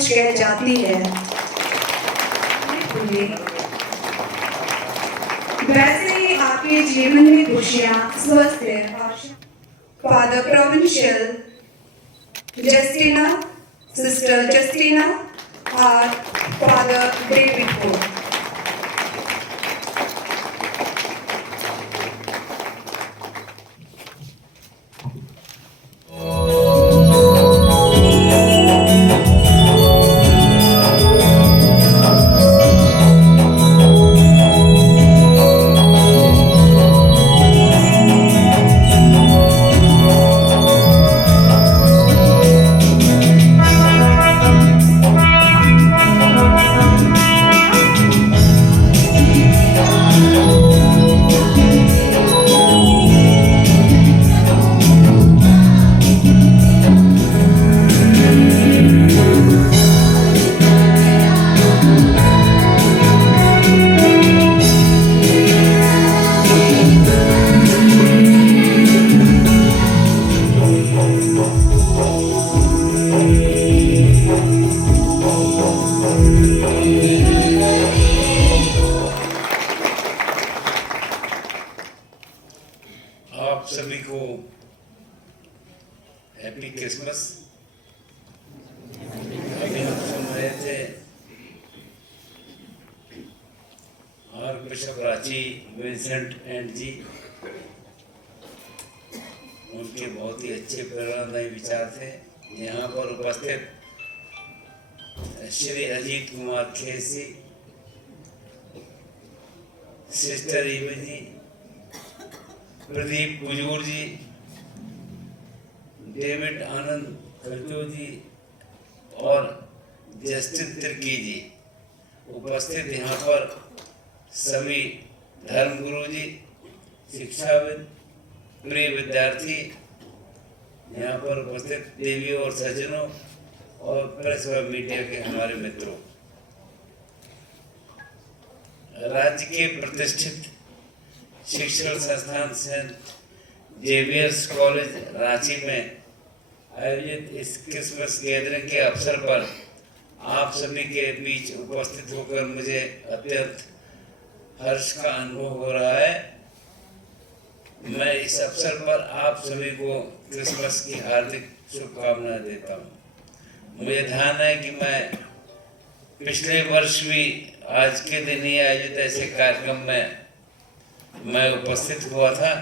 कुछ कह जाती है। वैसे ही आपके जीवन में खुशियाँ, स्वास्थ्य और फादर प्रोविंशियल जस्टिना, सिस्टर जस्टिना और फादर डेविड को। आप सभी को हैप्पी क्रिसमस। अभी हम सुन रहे थे archbishop Ranchi Vincent Aind ji, उनके बहुत ही अच्छे प्रेरणादायी विचार थे। यहाँ पर उपस्थित श्री अजीत कुमार खेसी, सिस्टर ईवी जी, प्रदीप गुजूर जी, डेविड आनंद खर्जो जी और जस्टिन तिर्की जी उपस्थित। यहाँ पर सभी धर्मगुरु जी, शिक्षाविद, प्रिय विद्यार्थी, यहाँ पर उपस्थित देवी और सज्जनों और प्रेस व मीडिया के हमारे मित्रों, राज्य के प्रतिष्ठित शिक्षण संस्थान सेंट जेवियर्स कॉलेज रांची में आयोजित इस क्रिसमस गैदरिंग के अवसर पर आप सभी के बीच उपस्थित होकर मुझे अत्यंत हर्ष का अनुभव हो रहा है। मैं इस अवसर पर आप सभी को क्रिसमस की हार्दिक शुभकामनाएं देता हूँ। मुझे ध्यान है कि मैं पिछले वर्ष भी आज के दिन ही आयोजित ऐसे कार्यक्रम में मैं उपस्थित हुआ था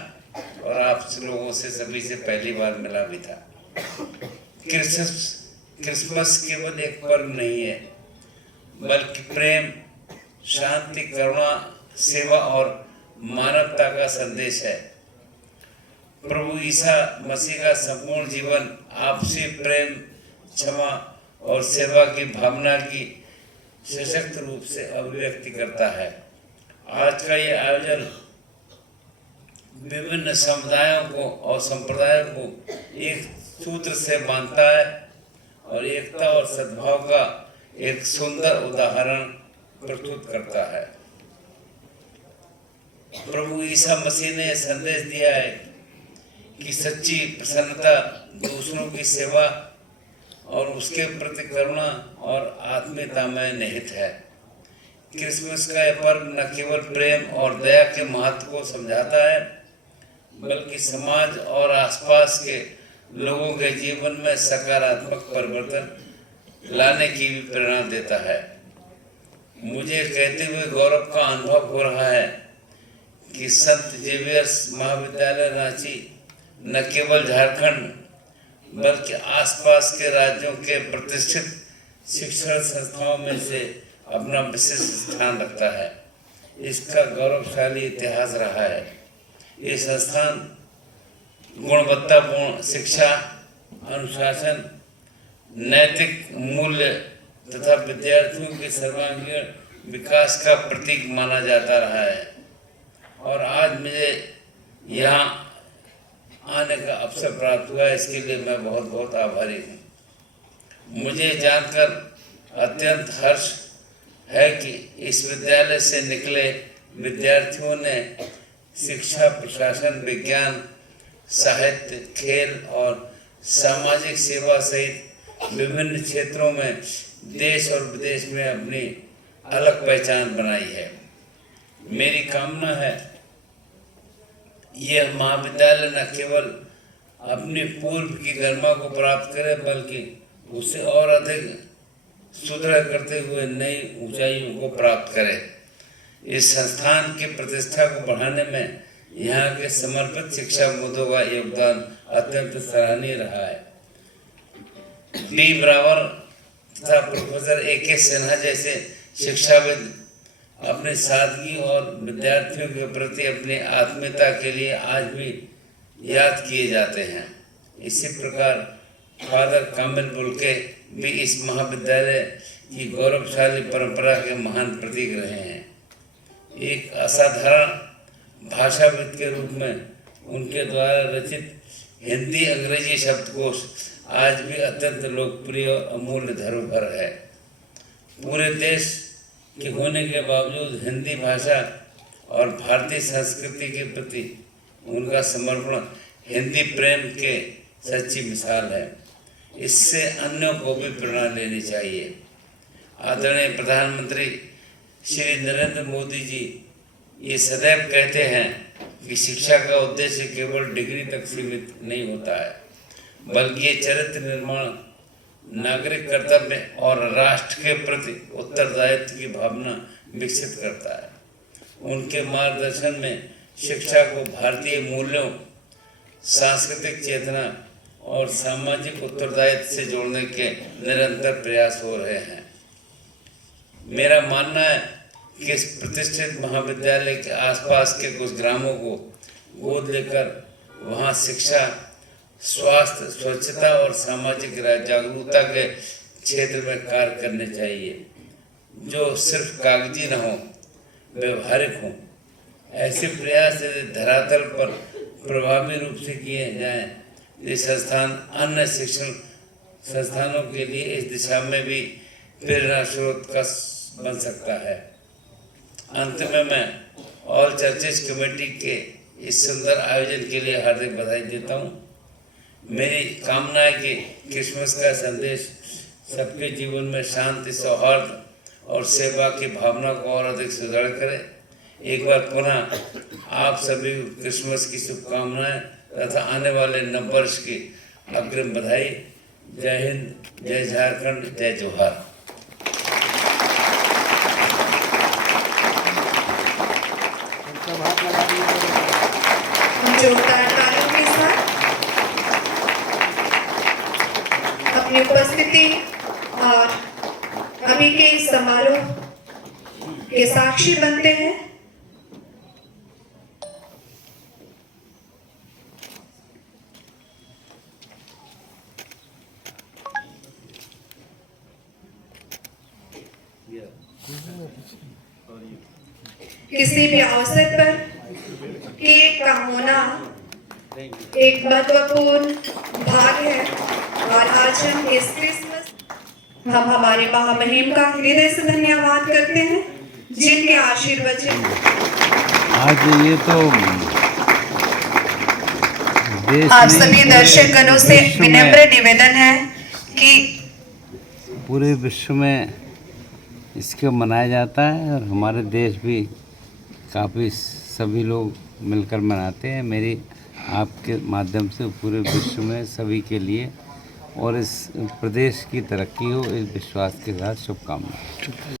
और आप लोगों से सभी से पहली बार मिला भी था। क्रिसमस केवल एक पर्व नहीं है, बल्कि प्रेम, शांति, करुणा, सेवा और मानवता का संदेश है। प्रभु ईसा मसीह का संपूर्ण जीवन आपसी प्रेम, क्षमा और सेवा की भावना की सशक्त रूप से अभिव्यक्ति करता है। आज का ये आयोजन विभिन्न समुदायों को और संप्रदायों को एक सूत्र से बांधता है और एकता और सद्भाव का एक सुंदर उदाहरण प्रस्तुत करता है। प्रभु ईसा मसीह ने संदेश दिया है कि सच्ची प्रसन्नता दूसरों की सेवा और उसके प्रति करुणा और आत्मीयता में निहित है। क्रिसमस का यह पर्व न केवल प्रेम और दया के महत्व को समझाता है, बल्कि समाज और आसपास के लोगों के जीवन में सकारात्मक परिवर्तन लाने की भी प्रेरणा देता है। मुझे कहते हुए गौरव का अनुभव हो रहा है कि संत जेवियर्स महाविद्यालय रांची न केवल झारखंड बल्कि आसपास के राज्यों के प्रतिष्ठित शिक्षण संस्थाओं में से अपना विशिष्ट स्थान रखता है। इसका गौरवशाली इतिहास रहा है। ये संस्थान गुणवत्तापूर्ण शिक्षा, अनुशासन, नैतिक मूल्य तथा विद्यार्थियों के सर्वांगीण विकास का प्रतीक माना जाता रहा है और आज मुझे यहाँ आने का अवसर प्राप्त हुआ। इसके लिए मैं बहुत बहुत आभारी हूँ। मुझे जानकर अत्यंत हर्ष है कि इस विद्यालय से निकले विद्यार्थियों ने शिक्षा, प्रशासन, विज्ञान, साहित्य, खेल और सामाजिक सेवा सहित विभिन्न क्षेत्रों में देश और विदेश में अपनी अलग पहचान बनाई है। मेरी कामना है यह महाविद्यालय न केवल अपनी पूर्व की गरिमा को प्राप्त करे बल्कि उसे और अधिक सुदृढ़ करते हुए नई ऊंचाइयों को प्राप्त करे। इस संस्थान की प्रतिष्ठा को बढ़ाने में यहाँ के समर्पित शिक्षा मुद्दों का योगदान अत्यंत सराहनीय रहा है। डी ब्रावर तथा प्रोफेसर A.K. सिन्हा जैसे शिक्षाविद अपनी सादगी और विद्यार्थियों के प्रति अपनी आत्मीयता के लिए आज भी याद किए जाते हैं। इसी प्रकार फादर कामिल बुल्के भी इस महाविद्यालय की गौरवशाली परंपरा के महान प्रतीक रहे हैं। एक असाधारण भाषाविद के रूप में उनके द्वारा रचित हिंदी अंग्रेजी शब्दकोश आज भी अत्यंत लोकप्रिय और अमूल्य धरोहर है। पूरे देश के होने के बावजूद हिंदी भाषा और भारतीय संस्कृति के प्रति उनका समर्पण हिंदी प्रेम के सच्ची मिसाल है। इससे अन्यों को भी प्रेरणा लेनी चाहिए। आदरणीय प्रधानमंत्री श्री नरेंद्र मोदी जी ये सदैव कहते हैं कि शिक्षा का उद्देश्य केवल डिग्री तक सीमित नहीं होता है, बल्कि ये चरित्र निर्माण, नागरिक कर्तव्य और राष्ट्र के प्रति उत्तरदायित्व की भावना विकसित करता है। उनके मार्गदर्शन में शिक्षा को भारतीय मूल्यों, सांस्कृतिक चेतना और सामाजिक उत्तरदायित्व से जोड़ने के निरंतर प्रयास हो रहे हैं। मेरा मानना है कि इस प्रतिष्ठित महाविद्यालय के आसपास के कुछ ग्रामों को गोद लेकर वहां शिक्षा, स्वास्थ्य, स्वच्छता और सामाजिक जागरूकता के क्षेत्र में कार्य करने चाहिए, जो सिर्फ कागजी न हो, व्यवहारिक हो। ऐसे प्रयास यदि धरातल पर प्रभावी रूप से किए जाएं, ये संस्थान अन्य शिक्षण संस्थानों के लिए इस दिशा में भी प्रेरणा स्रोत का बन सकता है। अंत में मैं ऑल चर्चेज कमेटी के इस सुंदर आयोजन के लिए हार्दिक बधाई देता हूँ। मेरी कामना है कि क्रिसमस का संदेश सबके जीवन में शांति, सौहार्द और सेवा की भावना को और अधिक सुदृढ़ करे। एक बार पुनः आप सभी को क्रिसमस की शुभकामनाएं तथा आने वाले नव वर्ष की अग्रिम बधाई। जय हिंद, जय झारखंड, जय जोहार। जोरदार तालियों के साथ अपनी उपस्थिति और अभी के इस समारोह के साक्षी बनते हैं। किसी भी अवसर पर केक का होना एक महत्वपूर्ण भाग है और आज हम इस क्रिसमस हमारे महामहिम का हृदय से धन्यवाद करते हैं, जिनके आशीर्वाद आज ये तो आप सभी दर्शकगणों से विनम्र निवेदन है कि पूरे विश्व में इसको मनाया जाता है और हमारे देश भी काफ़ी सभी लोग मिलकर मनाते हैं। मेरी आपके माध्यम से पूरे विश्व में सभी के लिए और इस प्रदेश की तरक्की हो, इस विश्वास के साथ शुभकामनाएं।